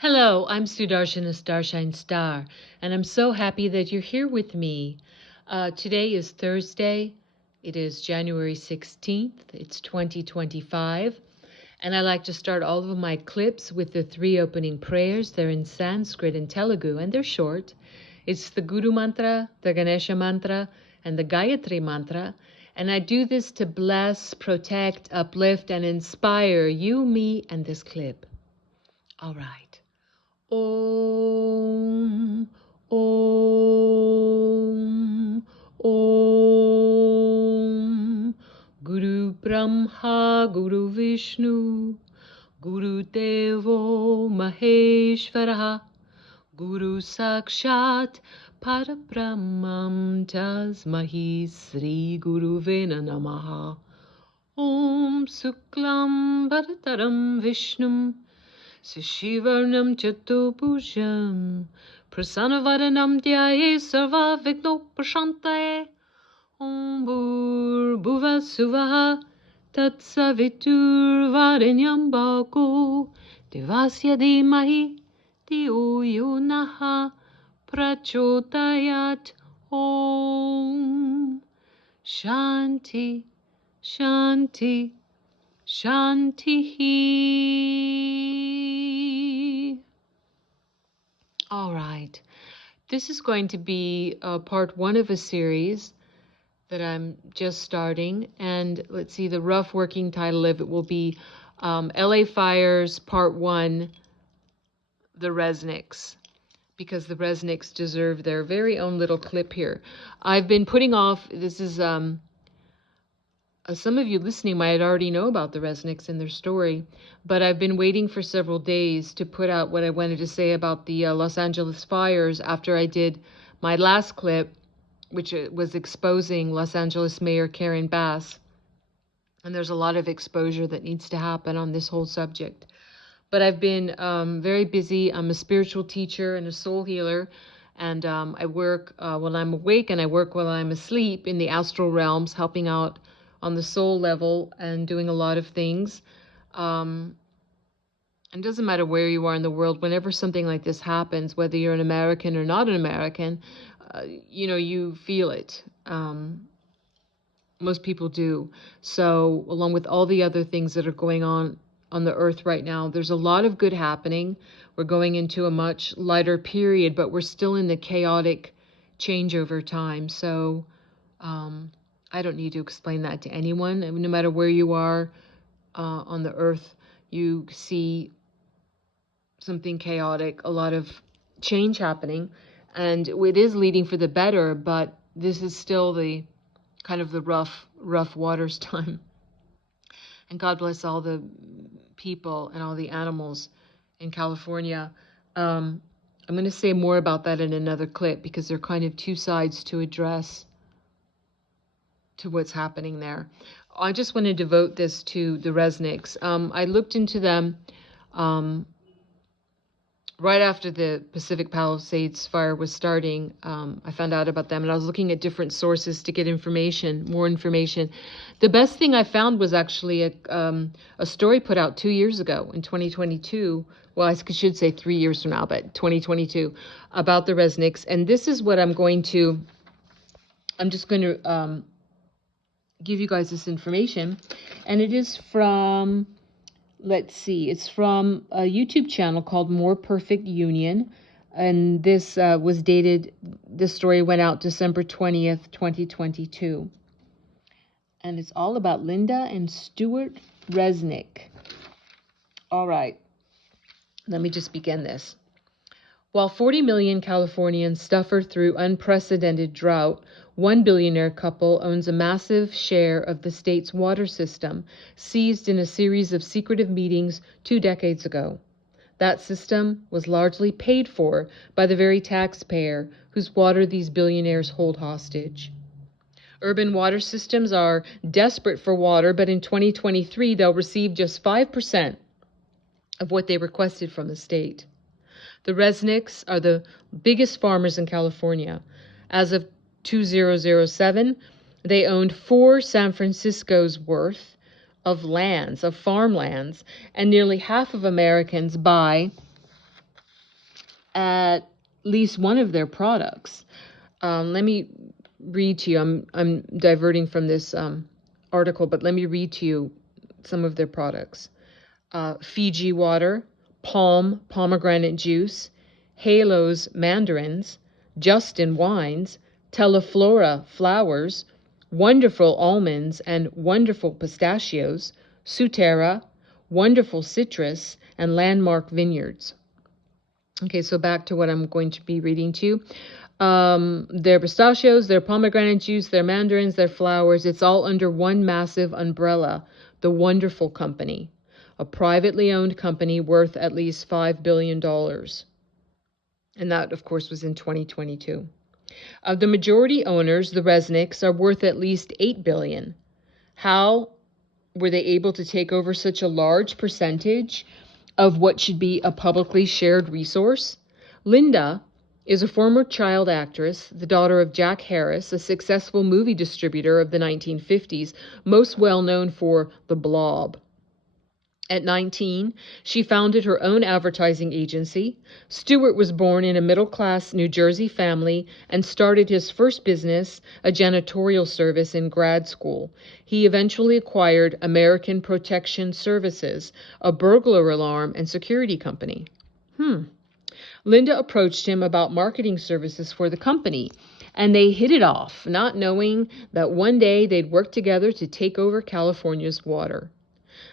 Hello, I'm Sudarshan, a Starshine Star, and I'm so happy that you're here with me. Today is Thursday. It is January 16th. It's 2025. And I like to start all of my clips with the three opening prayers. They're in Sanskrit and Telugu, and they're short. It's the Guru Mantra, the Ganesha Mantra, and the Gayatri Mantra. And I do this to bless, protect, uplift, and inspire you, me, and this clip. All right. Om, Om, Om. Guru Brahma, Guru Vishnu, Guru Devo Maheshwaraha, Guru Sakshat Parabrahmam Tasmahi Sri Guruvena Namaha. Om Suklam Bharataram Vishnum Sishivarnam Chatupujam Prasanavaranam Dhyaye Sarva Vigno Prashantaye Om Bhuva Suvaha Tatsavitur Varenyam Bhako Devasya Dhimahi Dhiyo Yonaha Prachotayat Om Shanti Shanti Shanti. All right. This is going to be part one of a series that I'm just starting. And let's see, the rough working title of it will be LA Fires Part 1, The Resnicks, because the Resnicks deserve their very own little clip here. I've been putting off, this is... some of you listening might already know about the Resnicks and their story, but I've been waiting for several days to put out what I wanted to say about the Los Angeles fires after I did my last clip, which was exposing Los Angeles Mayor Karen Bass. And there's a lot of exposure that needs to happen on this whole subject. But I've been very busy. I'm a spiritual teacher and a soul healer, and I work while I'm awake and I work while I'm asleep in the astral realms, helping out on the soul level and doing a lot of things. And it doesn't matter where you are in the world, whenever something like this happens, whether you're an American or not an American, you feel it. Most people do. So along with all the other things that are going on the earth right now, there's a lot of good happening. We're going into a much lighter period, but we're still in the chaotic changeover time. So, I don't need to explain that to anyone. No matter where you are on the earth, you see something chaotic, a lot of change happening, and it is leading for the better, but this is still the kind of the rough waters time. And God bless all the people and all the animals in California. I'm going to say more about that in another clip because there are kind of two sides to address to what's happening there. I just want to devote this to the Resnicks. I looked into them right after the Pacific Palisades fire was starting. I found out about them, and I was looking at different sources to get more information. The best thing I found was actually a story put out 2 years ago in 2022. Well, I should say 3 years from now, but 2022, about the Resnicks. And this is what I'm just going to give you guys this information, and it is from, let's see, it's from a YouTube channel called More Perfect Union, and this this story went out December 20th, 2022, and it's all about Lynda and Stewart Resnick. All right, let me just begin this. While 40 million Californians suffer through unprecedented drought, one billionaire couple owns a massive share of the state's water system, seized in a series of secretive meetings 2 decades ago. That system was largely paid for by the very taxpayer whose water these billionaires hold hostage. Urban water systems are desperate for water, but in 2023 they'll receive just 5% of what they requested from the state. The Resnicks are the biggest farmers in California. As of 2007, they owned 4 San Francisco's worth of farmlands, and nearly half of Americans buy at least one of their products. Let me read to you. I'm diverting from this article, but let me read to you some of their products. Fiji water, pomegranate juice, Halo's mandarins, Justin wines, Teleflora flowers, wonderful almonds and wonderful pistachios, Sutera, wonderful citrus, and landmark vineyards. Okay, so back to what I'm going to be reading to you. Their pistachios, their pomegranate juice, their mandarins, their flowers, it's all under one massive umbrella, the Wonderful Company, a privately owned company worth at least $5 billion. And that, of course, was in 2022. The majority owners, the Resnicks, are worth at least $8 billion. How were they able to take over such a large percentage of what should be a publicly shared resource? Lynda is a former child actress, the daughter of Jack Harris, a successful movie distributor of the 1950s, most well known for The Blob. At 19, she founded her own advertising agency. Stewart was born in a middle-class New Jersey family and started his first business, a janitorial service, in grad school. He eventually acquired American Protection Services, a burglar alarm and security company. Lynda approached him about marketing services for the company, and they hit it off, not knowing that one day they'd work together to take over California's water.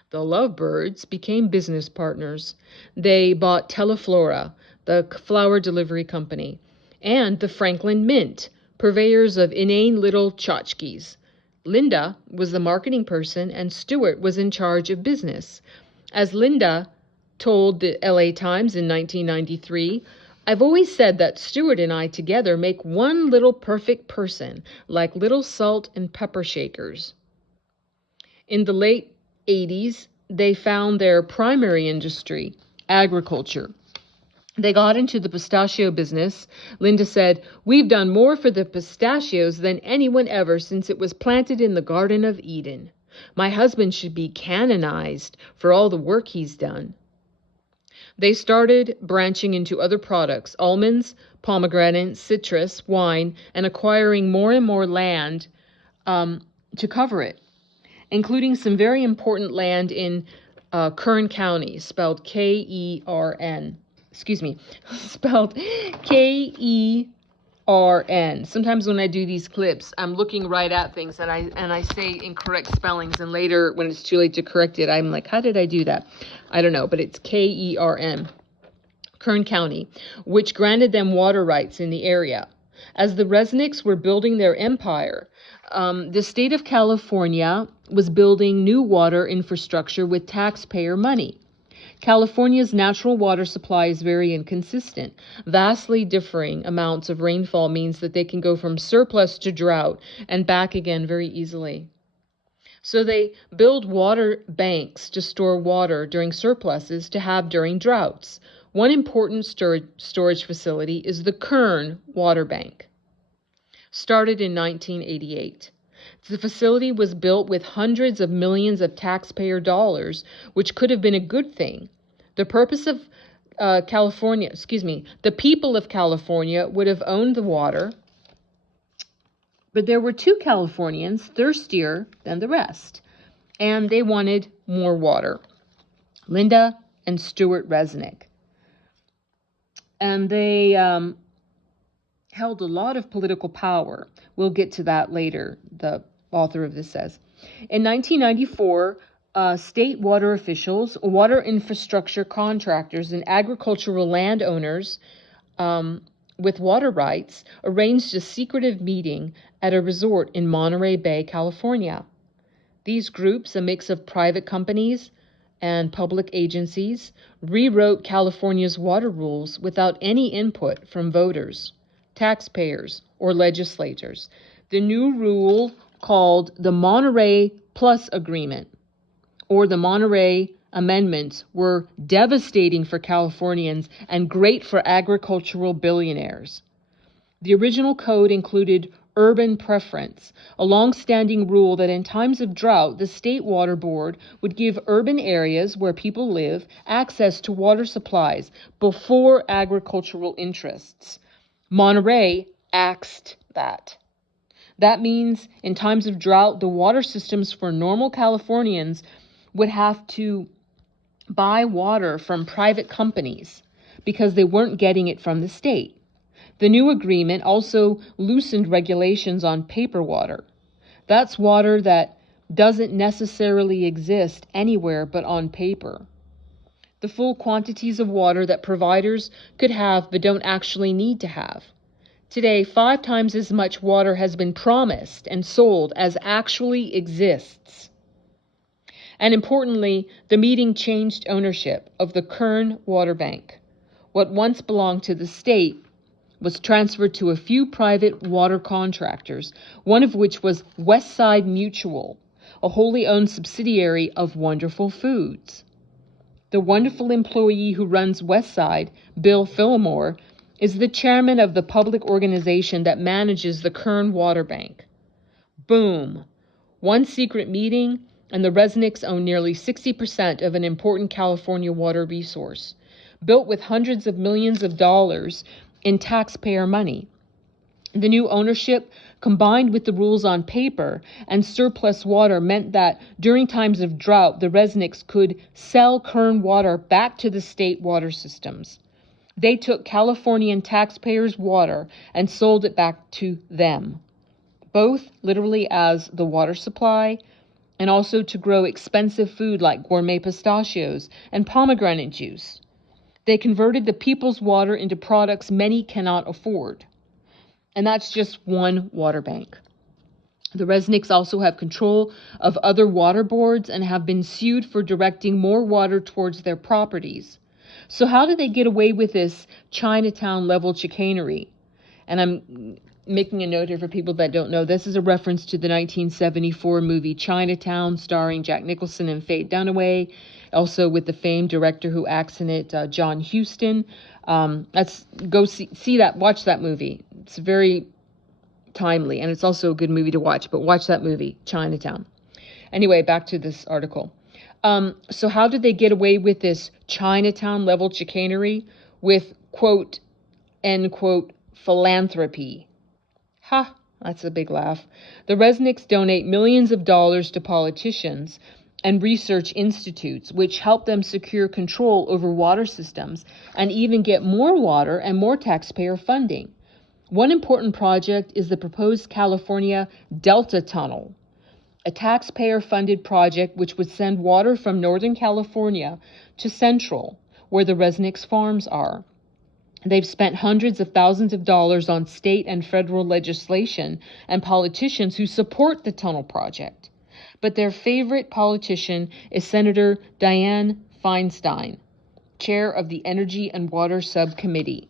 The Lovebirds became business partners. They bought Teleflora, the flower delivery company, and the Franklin Mint, purveyors of inane little tchotchkes. Lynda was the marketing person, and Stewart was in charge of business. As Lynda told the LA Times in 1993, "I've always said that Stewart and I together make one little perfect person, like little salt and pepper shakers." In the late 80s, they found their primary industry, agriculture. They got into the pistachio business. Lynda said, "We've done more for the pistachios than anyone ever since it was planted in the Garden of Eden. My husband should be canonized for all the work he's done." They started branching into other products, almonds, pomegranate, citrus, wine, and acquiring more and more land to cover it, including some very important land in Kern County, spelled K-E-R-N. Spelled K-E-R-N. Sometimes when I do these clips, I'm looking right at things and I say incorrect spellings, and later when it's too late to correct it, I'm like, how did I do that? I don't know, but it's K-E-R-N. Kern County, which granted them water rights in the area. As the Resnicks were building their empire, the state of California was building new water infrastructure with taxpayer money. California's natural water supply is very inconsistent. Vastly differing amounts of rainfall means that they can go from surplus to drought and back again very easily. So they build water banks to store water during surpluses to have during droughts. One important storage facility is the Kern Water Bank, started in 1988. The facility was built with hundreds of millions of taxpayer dollars, which could have been a good thing. The purpose of the people of California would have owned the water, but there were two Californians thirstier than the rest, and they wanted more water. Lynda and Stewart Resnick. And they held a lot of political power. We'll get to that later, the author of this says. In 1994, state water officials, water infrastructure contractors, and agricultural landowners with water rights arranged a secretive meeting at a resort in Monterey Bay, California. These groups, a mix of private companies and public agencies, rewrote California's water rules without any input from voters, taxpayers, or legislators. The new rule, called the Monterey Plus Agreement, or the Monterey Amendments, were devastating for Californians and great for agricultural billionaires. The original code included urban preference, a long-standing rule that in times of drought, the State Water Board would give urban areas where people live access to water supplies before agricultural interests. Monterey axed that. That means in times of drought, the water systems for normal Californians would have to buy water from private companies because they weren't getting it from the state. The new agreement also loosened regulations on paper water. That's water that doesn't necessarily exist anywhere but on paper. The full quantities of water that providers could have but don't actually need to have. Today, 5 times as much water has been promised and sold as actually exists. And importantly, the meeting changed ownership of the Kern Water Bank. What once belonged to the state was transferred to a few private water contractors, one of which was Westside Mutual, a wholly owned subsidiary of Wonderful Foods. The wonderful employee who runs Westside, Bill Fillmore, is the chairman of the public organization that manages the Kern Water Bank. Boom! One secret meeting, and the Resnicks own nearly 60% of an important California water resource, built with hundreds of millions of dollars in taxpayer money. The new ownership, combined with the rules on paper and surplus water, meant that during times of drought, the Resnicks could sell Kern water back to the state water systems. They took Californian taxpayers' water and sold it back to them, both literally as the water supply and also to grow expensive food like gourmet pistachios and pomegranate juice. They converted the people's water into products many cannot afford. And that's just one water bank. The Resnicks also have control of other water boards and have been sued for directing more water towards their properties. So how did they get away with this Chinatown-level chicanery? And I'm making a note here for people that don't know. This is a reference to the 1974 movie Chinatown, starring Jack Nicholson and Faye Dunaway, also with the famed director who acts in it, John Huston. Let's go see that, watch that movie. It's very timely, and it's also a good movie to watch, but watch that movie, Chinatown. Anyway, back to this article. So how did they get away with this Chinatown-level chicanery? With, quote, end quote, philanthropy. Ha, that's a big laugh. The Resnicks donate millions of dollars to politicians and research institutes, which help them secure control over water systems and even get more water and more taxpayer funding. One important project is the proposed California Delta Tunnel, a taxpayer-funded project which would send water from Northern California to Central, where the Resnicks farms are. They've spent hundreds of thousands of dollars on state and federal legislation and politicians who support the tunnel project. But their favorite politician is Senator Dianne Feinstein, chair of the Energy and Water Subcommittee.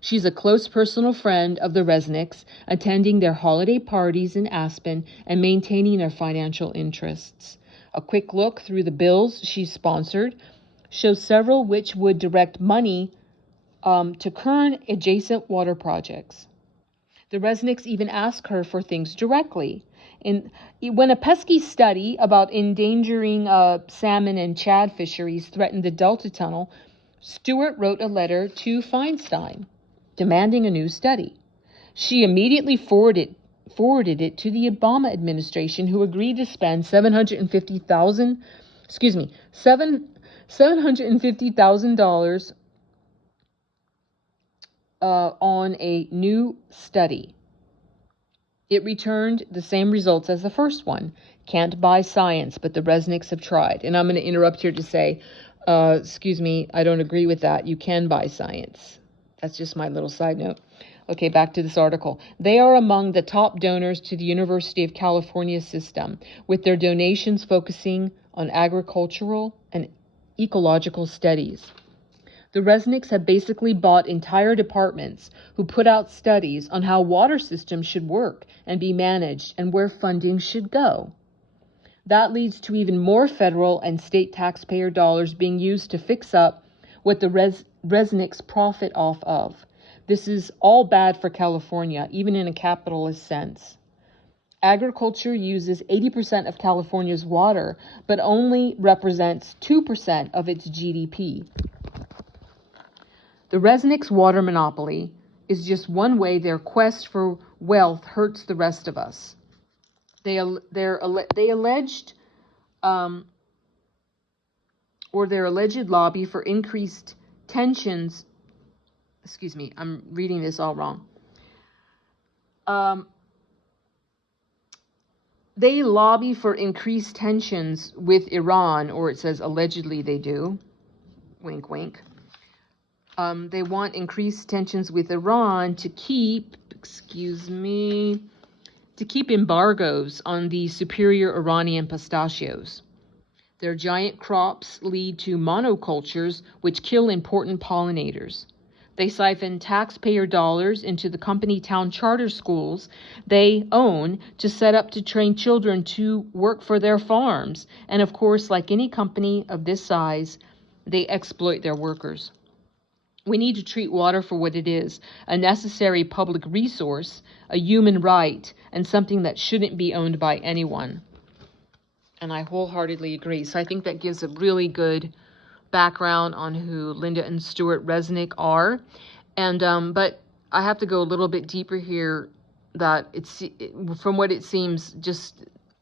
She's a close personal friend of the Resnicks, attending their holiday parties in Aspen and maintaining their financial interests. A quick look through the bills she's sponsored shows several which would direct money to current adjacent water projects. The Resnicks even ask her for things directly. When a pesky study about endangering salmon and shad fisheries threatened the Delta Tunnel, Stewart wrote a letter to Feinstein demanding a new study. She immediately forwarded it to the Obama administration, who agreed to spend $750,000 on a new study. It returned the same results as the first one. Can't buy science, but the Resnicks have tried. And I'm going to interrupt here to say, I don't agree with that. You can buy science. That's just my little side note. Okay, back to this article. They are among the top donors to the University of California system, with their donations focusing on agricultural and ecological studies. The Resnicks have basically bought entire departments who put out studies on how water systems should work and be managed and where funding should go. That leads to even more federal and state taxpayer dollars being used to fix up what the Resnicks profit off of. This is all bad for California, even in a capitalist sense. Agriculture uses 80% of California's water, but only represents 2% of its GDP. The Resnicks water monopoly is just one way their quest for wealth hurts the rest of us. They alleged, or their alleged lobby for increased tensions. Excuse me, I'm reading this all wrong. They lobby for increased tensions with Iran, or it says allegedly they do. Wink, wink. They want increased tensions with Iran to keep, embargoes on the superior Iranian pistachios. Their giant crops lead to monocultures, which kill important pollinators. They siphon taxpayer dollars into the company town charter schools they own to set up to train children to work for their farms. And of course, like any company of this size, they exploit their workers. We need to treat water for what it is, a necessary public resource, a human right, and something that shouldn't be owned by anyone. And I wholeheartedly agree. So I think that gives a really good background on who Lynda and Stewart Resnick are. And but I have to go a little bit deeper here, that from what it seems,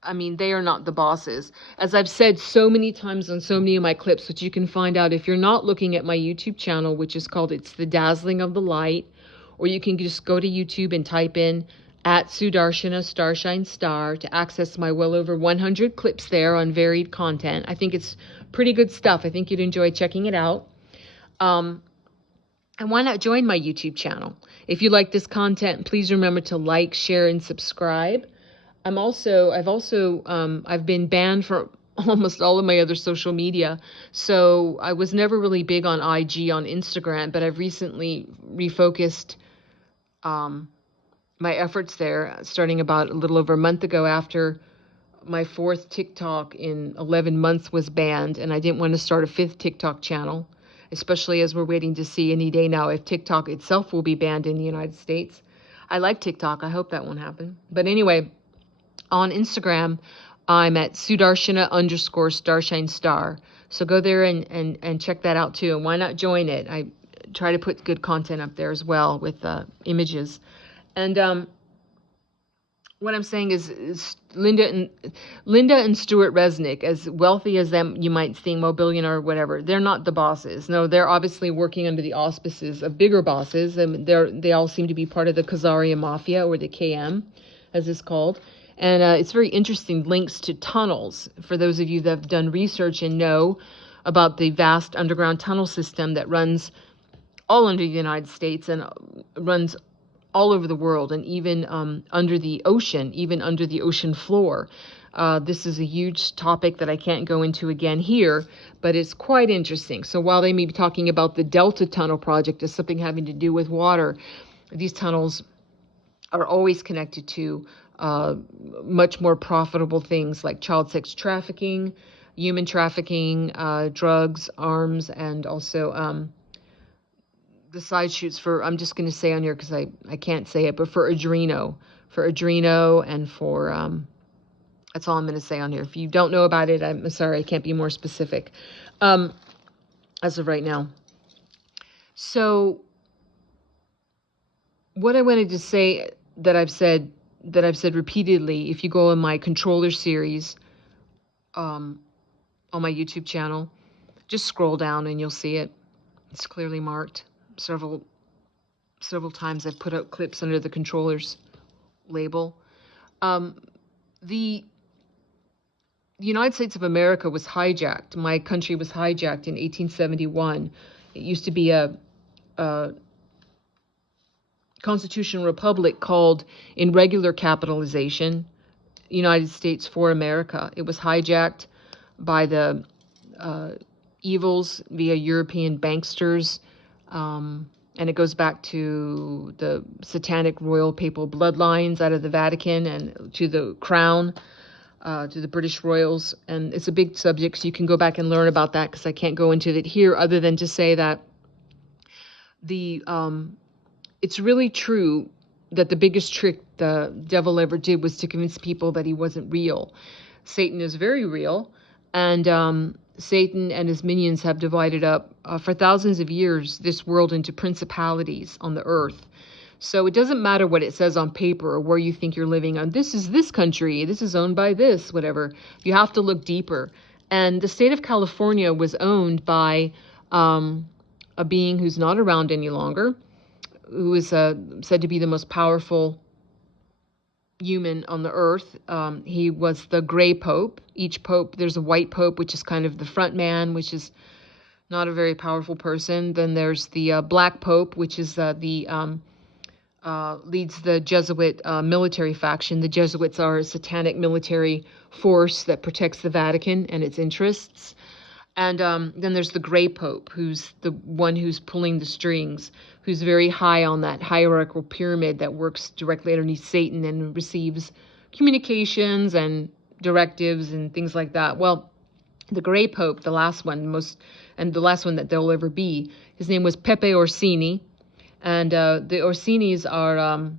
they are not the bosses. As I've said so many times on so many of my clips, which you can find out if you're not looking at my YouTube channel, which is called It's the Dazzling of the Light, or you can just go to YouTube and type in @Sudarshana Starshine Star to access my well over 100 clips there on varied content. I think it's pretty good stuff. I think you'd enjoy checking it out. And why not join my YouTube channel? If you like this content, please remember to like, share, and subscribe. I've been banned from almost all of my other social media. So I was never really big on IG, on Instagram, but I've recently refocused my efforts there, starting about a little over a month ago after my 4th TikTok in 11 months was banned, and I didn't want to start a 5th TikTok channel, especially as we're waiting to see any day now if TikTok itself will be banned in the United States. I like TikTok. I hope that won't happen. But anyway, on Instagram, I'm at Sudarshana_Starshine Star. So go there and check that out too. And why not join it? I try to put good content up there as well with images. And what I'm saying is Lynda and Stewart Resnick, as wealthy as them you might think, billionaire or whatever, they're not the bosses. No, they're obviously working under the auspices of bigger bosses, and they all seem to be part of the Khazaria Mafia, or the KM, as it's called. And it's very interesting, links to tunnels, for those of you that have done research and know about the vast underground tunnel system that runs all under the United States and runs all over the world, and even under the ocean floor. This is a huge topic that I can't go into again here, but it's quite interesting. So while they may be talking about the Delta Tunnel project as something having to do with water, these tunnels are always connected to much more profitable things like child sex trafficking, human trafficking, drugs, arms, and also the side shoots for, I'm just going to say on here because I can't say it, but for Adreno, and for, that's all I'm going to say on here. If you don't know about it, I'm sorry, I can't be more specific as of right now. So what I wanted to say that I've said repeatedly, if you go in my controller series on my YouTube channel, just scroll down and you'll see it. It's clearly marked. Several times I've put out clips under the controllers label. The United States of America was hijacked. My country was hijacked in 1871. It used to be a constitutional republic called, in regular capitalization, United States for America. It was hijacked by the evils via European banksters. And it goes back to the satanic royal papal bloodlines out of the Vatican and to the crown, to the British royals. And it's a big subject, so you can go back and learn about that because I can't go into it here other than to say that it's really true that the biggest trick the devil ever did was to convince people that he wasn't real. Satan is very real, and Satan and his minions have divided up for thousands of years this world into principalities on the earth. So it doesn't matter what it says on paper or where you think you're living on. This is this country, this is owned by this, whatever. You have to look deeper. And the state of California was owned by a being who's not around any longer, who is said to be the most powerful human on the earth. He was the gray pope. Each pope, there's a white pope, which is kind of the front man, which is not a very powerful person. Then there's the black pope, which is leads the Jesuit military faction. The Jesuits are a satanic military force that protects the Vatican and its interests. And then there's the gray pope, who's the one who's pulling the strings, who's very high on that hierarchical pyramid that works directly underneath Satan and receives communications and directives and things like that. Well, the gray pope, the last one, the last one that there'll ever be, his name was Pepe Orsini. And the Orsinis are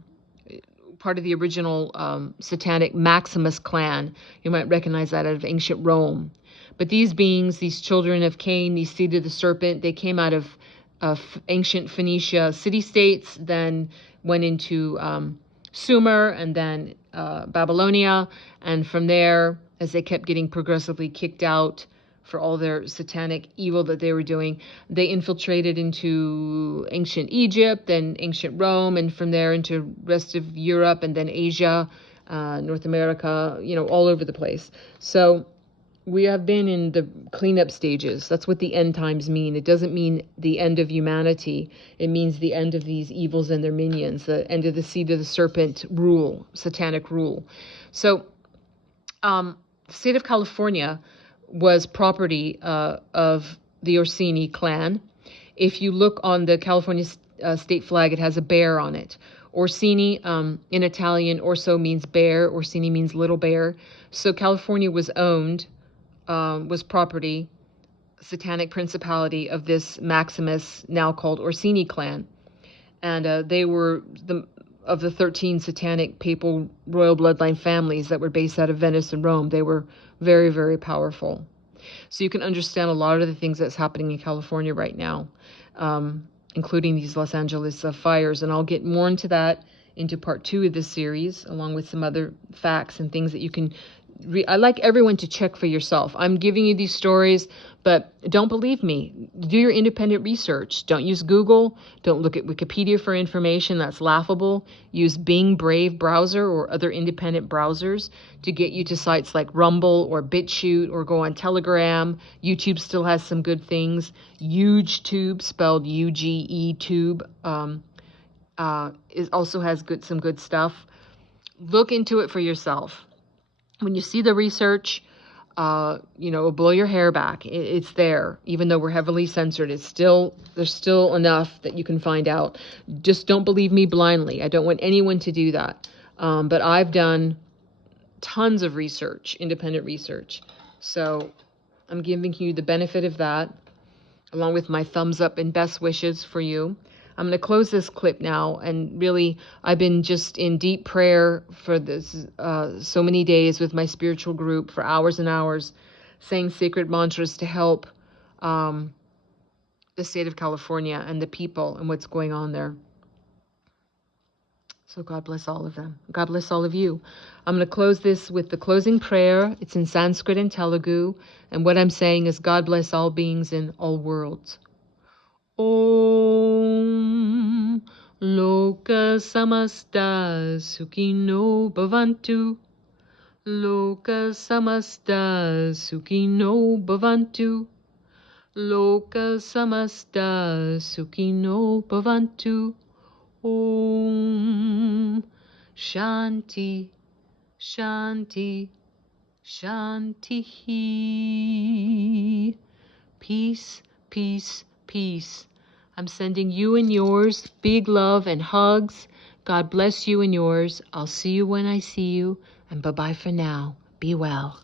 part of the original satanic Maximus clan. You might recognize that out of ancient Rome. But these beings, these children of Cain, these seed of the serpent, they came out of ancient Phoenicia city-states, then went into Sumer and then Babylonia. And from there, as they kept getting progressively kicked out for all their satanic evil that they were doing, they infiltrated into ancient Egypt, then ancient Rome, and from there into rest of Europe, and then Asia, North America, all over the place. So we have been in the cleanup stages. That's what the end times mean. It doesn't mean the end of humanity. It means the end of these evils and their minions, the end of the seed of the serpent rule, satanic rule. So the state of California was property of the Orsini clan. If you look on the California state flag, it has a bear on it. Orsini, in Italian, orso means bear. Orsini means little bear. So California was owned, was property, satanic principality of this Maximus, now called Orsini clan. And they were of the 13 satanic papal royal bloodline families that were based out of Venice and Rome. They were very, very powerful. So you can understand a lot of the things that's happening in California right now, including these Los Angeles fires. And I'll get more into that into part 2 of this series, along with some other facts and things that you can I like everyone to check for yourself. I'm giving you these stories, but don't believe me. Do your independent research. Don't use Google. Don't look at Wikipedia for information. That's laughable. Use Bing Brave browser or other independent browsers to get you to sites like Rumble or BitChute, or go on Telegram. YouTube still has some good things. UgeTube, spelled UGE tube, also has some good stuff. Look into it for yourself. When you see the research, it'll blow your hair back. It's there, even though we're heavily censored. There's still enough that you can find out. Just don't believe me blindly. I don't want anyone to do that. But I've done tons of research, independent research. So I'm giving you the benefit of that, along with my thumbs up and best wishes for you. I'm going to close this clip now, and really, I've been just in deep prayer for this so many days with my spiritual group for hours and hours, saying sacred mantras to help the state of California and the people and what's going on there. So God bless all of them. God bless all of you. I'm going to close this with the closing prayer. It's in Sanskrit and Telugu, and what I'm saying is God bless all beings in all worlds. Om Loka Samasta Sukhino Bhavantu. Loka Samasta Sukhino Bhavantu. Loka Samasta Sukhino Bhavantu. Om Shanti Shanti Shanti. Peace, peace, peace. I'm sending you and yours big love and hugs. God bless you and yours. I'll see you when I see you. And bye-bye for now. Be well.